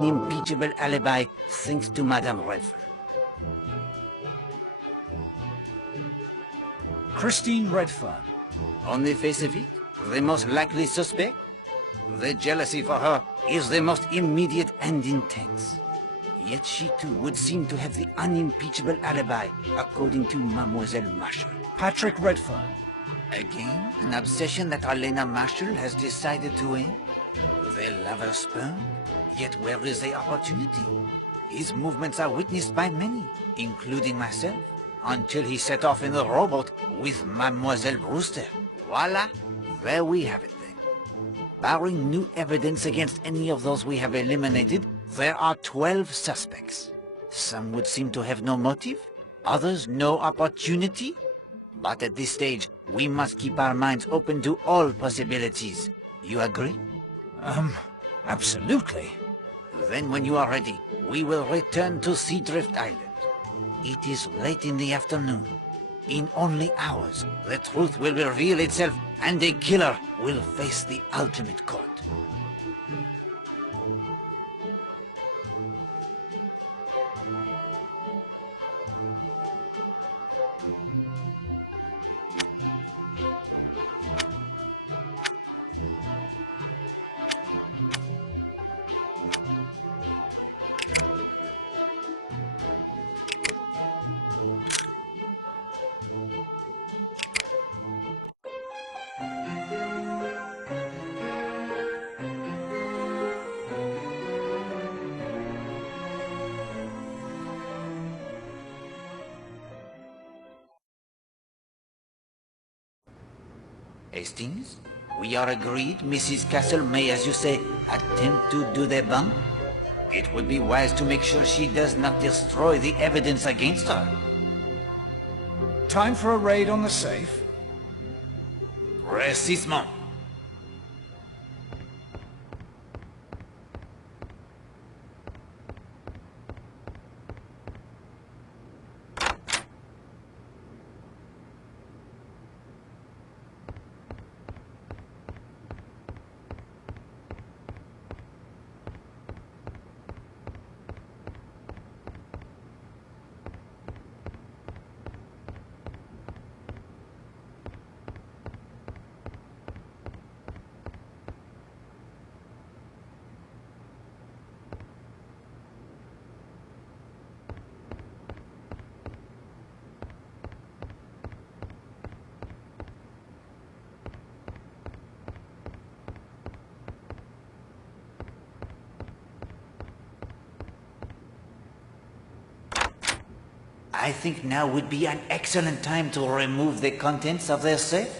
unimpeachable alibi thanks to Madame Redfern. Christine Redfern. On the face of it, the most likely suspect? The jealousy for her is the most immediate and intense. Yet she too would seem to have the unimpeachable alibi, according to Mademoiselle Marshall. Patrick Redfern. Again, an obsession that Elena Marshall has decided to end? The lover sperm? Yet where is the opportunity? His movements are witnessed by many, including myself, until he set off in the rowboat with Mademoiselle Brewster. Voila, there we have it then. Barring new evidence against any of those we have eliminated, there are 12 suspects. Some would seem to have no motive, others no opportunity. But at this stage, we must keep our minds open to all possibilities. You agree? Absolutely. Then when you are ready, we will return to Seadrift Island. It is late in the afternoon. In only hours, the truth will reveal itself and the killer will face the ultimate court. Hastings, we are agreed Mrs. Castle may, as you say, attempt to do the bump? It would be wise to make sure she does not destroy the evidence against her. Time for a raid on the safe? Précisément. I think now would be an excellent time to remove the contents of their safe.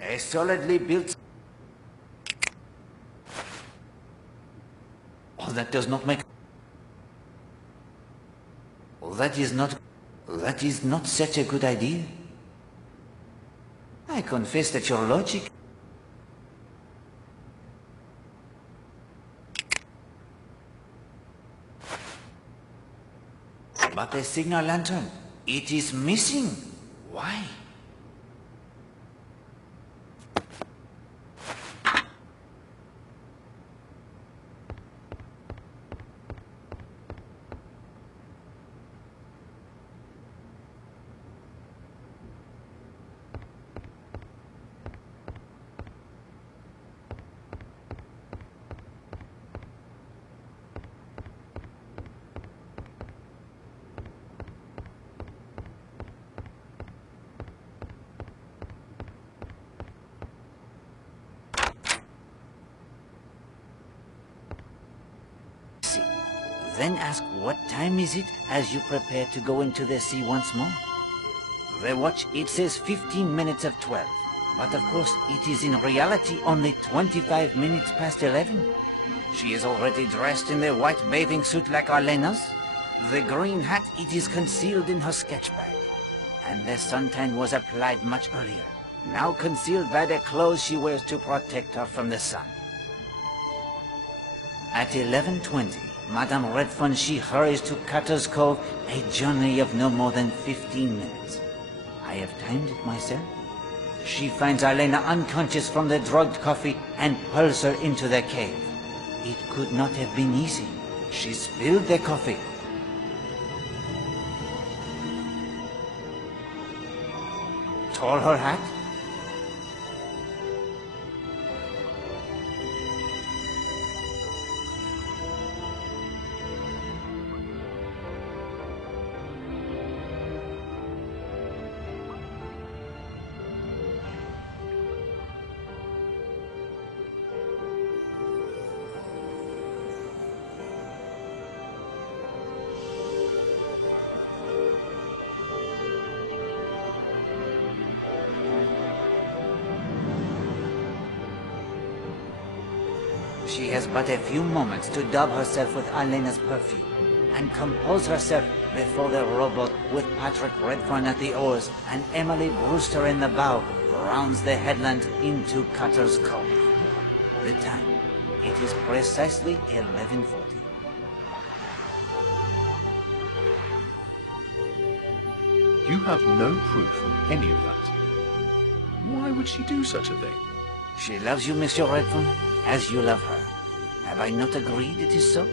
A solidly built... Oh, that does not make... Oh, that is not such a good idea. I confess that your logic... But the signal lantern, it is missing. Why? Then ask what time is it as you prepare to go into the sea once more. The watch, it says 15 minutes of 12. But of course, it is in reality only 25 minutes past 11. She is already dressed in the white bathing suit like Elena's. The green hat, it is concealed in her sketch bag. And the suntan was applied much earlier, now concealed by the clothes she wears to protect her from the sun. At 11:20, Madame Redfern, she hurries to Cutter's Cove, a journey of no more than 15 minutes. I have timed it myself. She finds Alena unconscious from the drugged coffee and pulls her into the cave. It could not have been easy. She spilled the coffee. Tore her hat. She has but a few moments to dab herself with Alena's perfume and compose herself before the rowboat with Patrick Redfern at the oars and Emily Brewster in the bow rounds the headland into Cutter's Cove. The time, it is precisely 11:40. You have no proof of any of that. Why would she do such a thing? She loves you, Monsieur Redfern, as you love her. Have I not agreed it is so?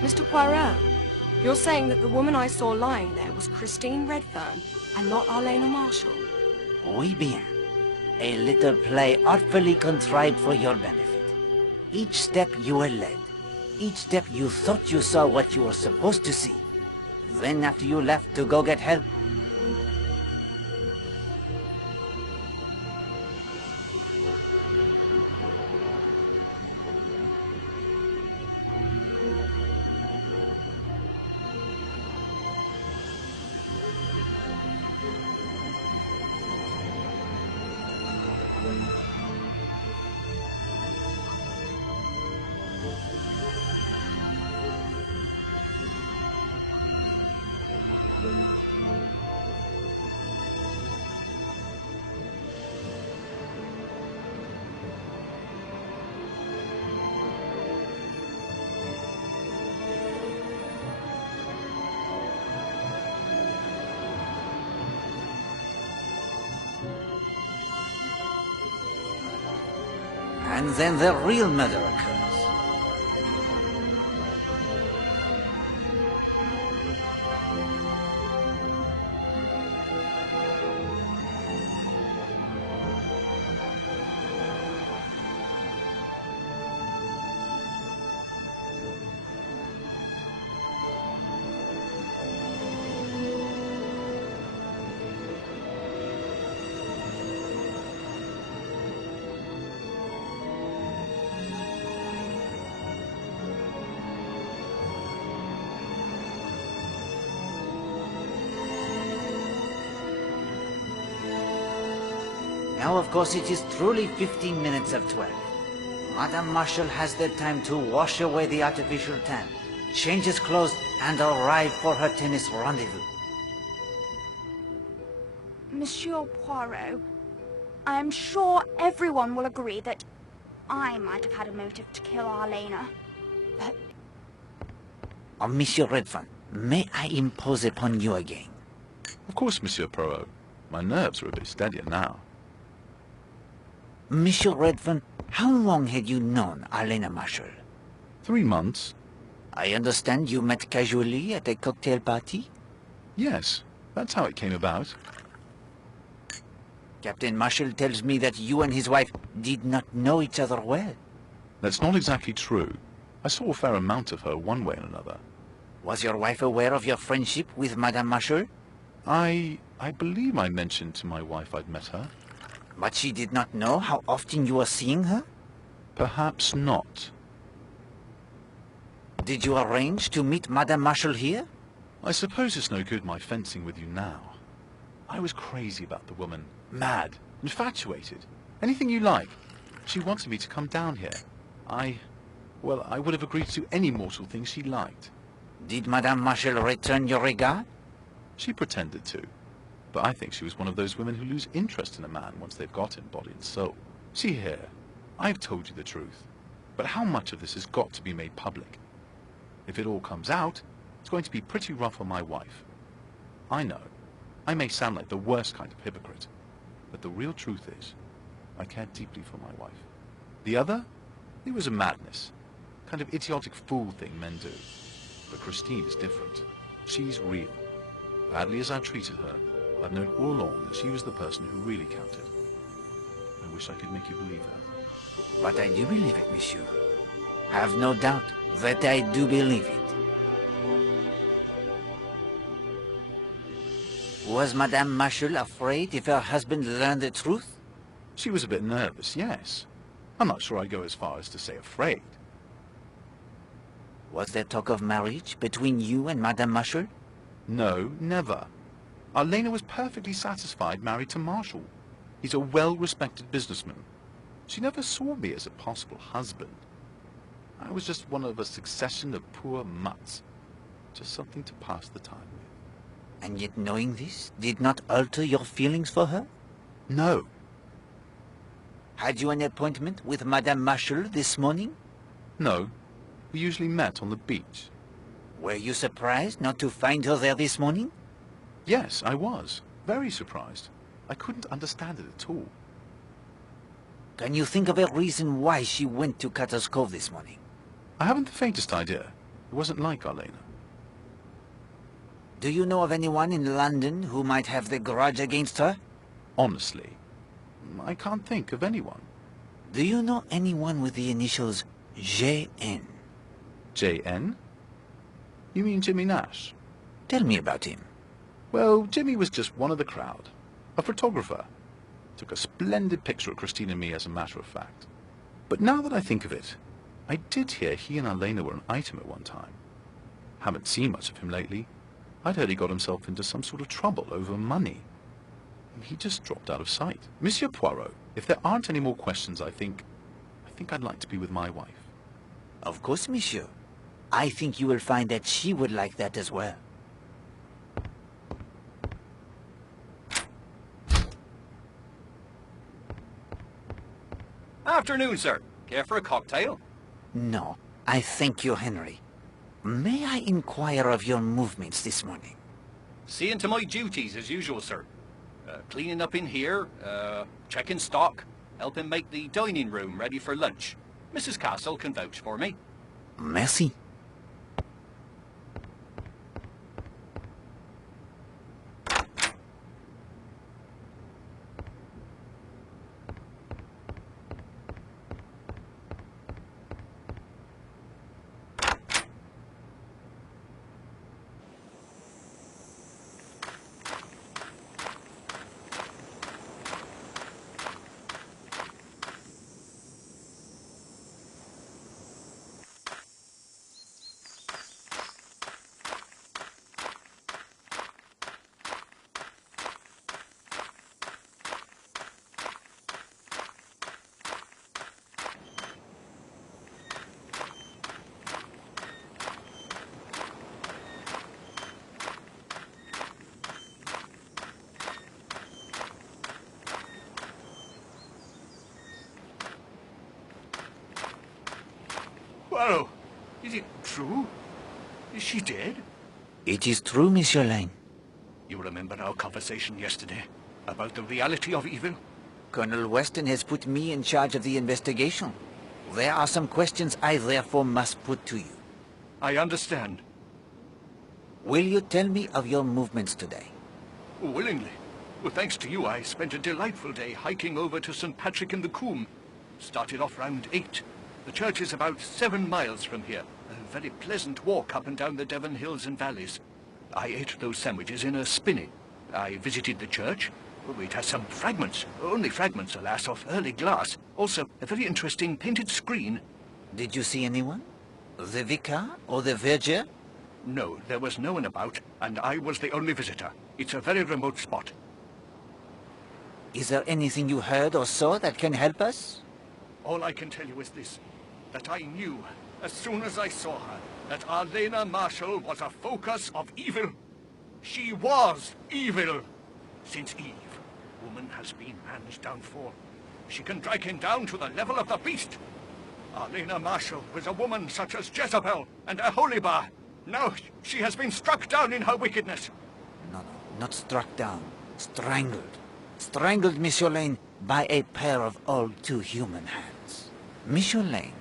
Mr. Poirot, you're saying that the woman I saw lying there was Christine Redfern and not Alena Marshall? Oui bien. A little play artfully contrived for your benefit. Each step you were led. Each step you thought you saw what you were supposed to see. Then after you left to go get help, and then the real murder occurs. Now, of course, it is truly 15 minutes of 12. Madame Marshall has the time to wash away the artificial tan, change his clothes, and arrive for her tennis rendezvous. Monsieur Poirot, I am sure everyone will agree that I might have had a motive to kill Alena, but... Oh, Monsieur Redfern, may I impose upon you again? Of course, Monsieur Poirot. My nerves are a bit steadier now. Monsieur Redfern, how long had you known Alena Marshall? 3 months? I understand you met casually at a cocktail party? Yes, that's how it came about. Captain Marshall tells me that you and his wife did not know each other well. That's not exactly true. I saw a fair amount of her one way and another. Was your wife aware of your friendship with Madame Marshall? I believe I mentioned to my wife I'd met her. But she did not know how often you were seeing her? Perhaps not. Did you arrange to meet Madame Marshall here? I suppose it's no good my fencing with you now. I was crazy about the woman. Mad. Infatuated. Anything you like. She wanted me to come down here. Well, I would have agreed to any mortal thing she liked. Did Madame Marshall return your regard? She pretended to. But I think she was one of those women who lose interest in a man once they've got him body and soul. See here, I've told you the truth. But how much of this has got to be made public? If it all comes out, it's going to be pretty rough on my wife. I know. I may sound like the worst kind of hypocrite. But the real truth is, I cared deeply for my wife. The other? It was a madness. Kind of idiotic fool thing men do. But Christine is different. She's real. Badly as I've treated her, I've known all along that she was the person who really counted. I wish I could make you believe that. But I do believe it, monsieur. Have no doubt that I do believe it. Was Madame Marshall afraid if her husband learned the truth? She was a bit nervous, yes. I'm not sure I'd go as far as to say afraid. Was there talk of marriage between you and Madame Marshall? No, never. Arlena was perfectly satisfied married to Marshall. He's a well-respected businessman. She never saw me as a possible husband. I was just one of a succession of poor mutts. Just something to pass the time with. And yet knowing this did not alter your feelings for her? No. Had you an appointment with Madame Marshall this morning? No. We usually met on the beach. Were you surprised not to find her there this morning? Yes, I was. Very surprised. I couldn't understand it at all. Can you think of a reason why she went to Cutter's Cove this morning? I haven't the faintest idea. It wasn't like Arlena. Do you know of anyone in London who might have the grudge against her? Honestly, I can't think of anyone. Do you know anyone with the initials J.N.? J.N.? You mean Jimmy Nash? Tell me about him. Well, Jimmy was just one of the crowd. A photographer. Took a splendid picture of Christine and me, as a matter of fact. But now that I think of it, I did hear he and Arlena were an item at one time. Haven't seen much of him lately. I'd heard he got himself into some sort of trouble over money. He just dropped out of sight. Monsieur Poirot, if there aren't any more questions, I think I'd like to be with my wife. Of course, monsieur. I think you will find that she would like that as well. Afternoon, sir. Care for a cocktail? No, I thank you, Henry. May I inquire of your movements this morning? Seeing to my duties as usual, sir. Cleaning up in here, checking stock, helping make the dining room ready for lunch. Mrs. Castle can vouch for me. Merci. Poirot, is it true? Is she dead? It is true, Monsieur Lane. You remember our conversation yesterday about the reality of evil? Colonel Weston has put me in charge of the investigation. There are some questions I therefore must put to you. I understand. Will you tell me of your movements today? Willingly. Well, thanks to you, I spent a delightful day hiking over to St. Patrick in the Coombe. Started off round 8. The church is about 7 miles from here. A very pleasant walk up and down the Devon hills and valleys. I ate those sandwiches in a spinney. I visited the church. Oh, it has some fragments, only fragments, alas, of early glass. Also, a very interesting painted screen. Did you see anyone? The vicar or the verger? No, there was no one about, and I was the only visitor. It's a very remote spot. Is there anything you heard or saw that can help us? All I can tell you is this, that I knew, as soon as I saw her, that Arlena Marshall was a focus of evil. She was evil. Since Eve, woman has been man's downfall. She can drag him down to the level of the beast. Arlena Marshall was a woman such as Jezebel and Aholibah. Now she has been struck down in her wickedness. No, not struck down. Strangled. strangled Monsieur Lane by a pair of all too human hands. Monsieur Lane,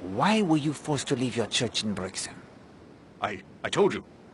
why were you forced to leave your church in Brixham? I told you.